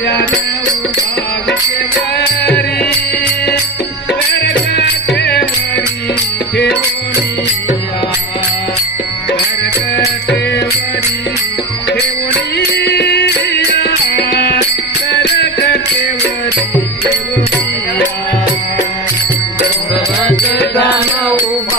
धन उभावते वारी करते वरी देवनिया करते वरी देवनिया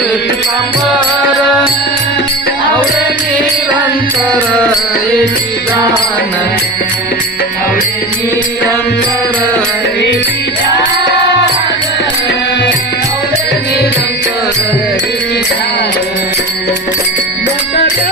पितांबर आवडे निरंतर एकी आवडे निरंतर